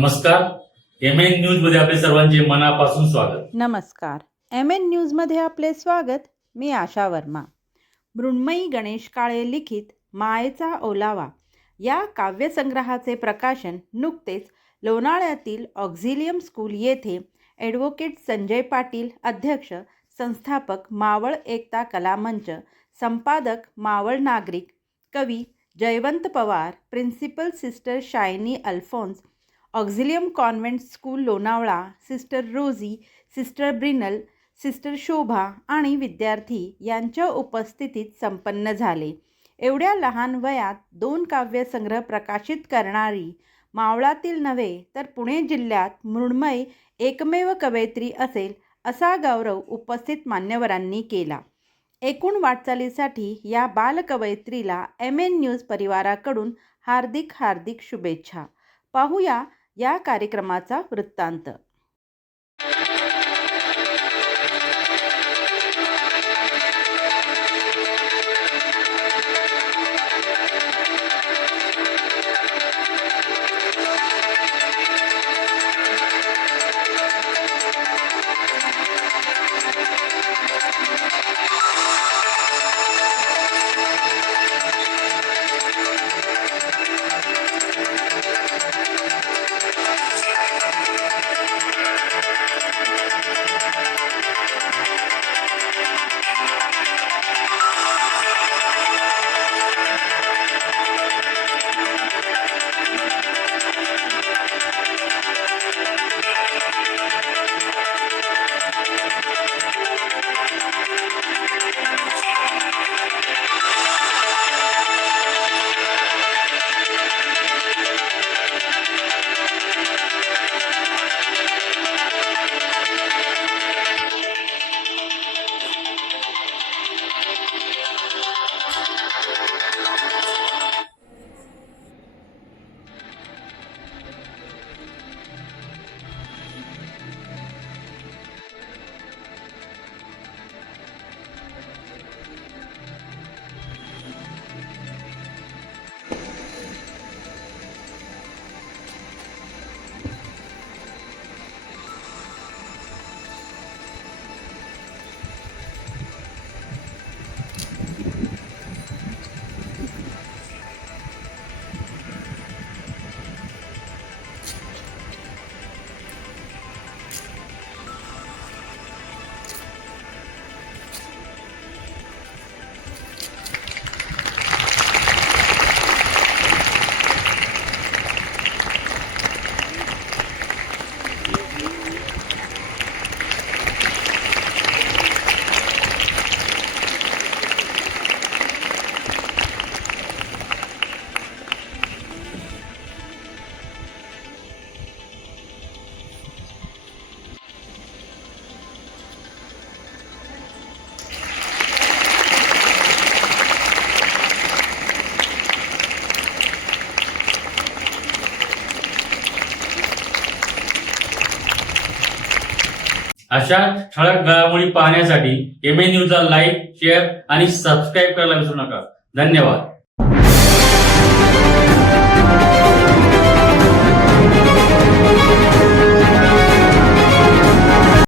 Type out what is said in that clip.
नमस्कार. MN news मध्ये आपले सर्वांचे मनापासून स्वागत. नमस्कार. MN न्यूज मध्ये आपले स्वागत. मी आशा वर्मा. मृण्मयी गणेश काळे लिखित मायेचा ओलावा या काव्यसंग्रहाचे प्रकाशन नुकतेच लोणावळ्यातील ऑक्झिलियम स्कूल येथे ॲडव्होकेट संजय पाटील, अध्यक्ष संस्थापक मावळ एकता कलामंच, संपादक मावळ नागरिक, कवी Jaywant Pawar, principal sister Shiny Alphonse, Auxilium convent school Lonavala, sister Rosie, sister ब्रिनल, सिस्टर शोभा आणि विद्यार्थी यांच्या उपस्थितीत संपन्न झाले. एवढ्या लहान वयात 2 काव्यसंग्रह प्रकाशित करणारी मावळातील नव्हे तर पुणे जिल्ह्यात मृण्मयी एकमेव कवयित्री असेल असा गौरव उपस्थित मान्यवरांनी केला. एकूण वाटचालीसाठी या बालकवयित्रीला MN न्यूज परिवाराकडून हार्दिक हार्दिक शुभेच्छा. पाहूया या कार्यक्रमाचा वृत्तांत. अशा ठळक घडामोडी पाहण्यासाठी MN न्यूजला लाईक, शेअर आणि सबस्क्राईब करायला विसरू नका. धन्यवाद.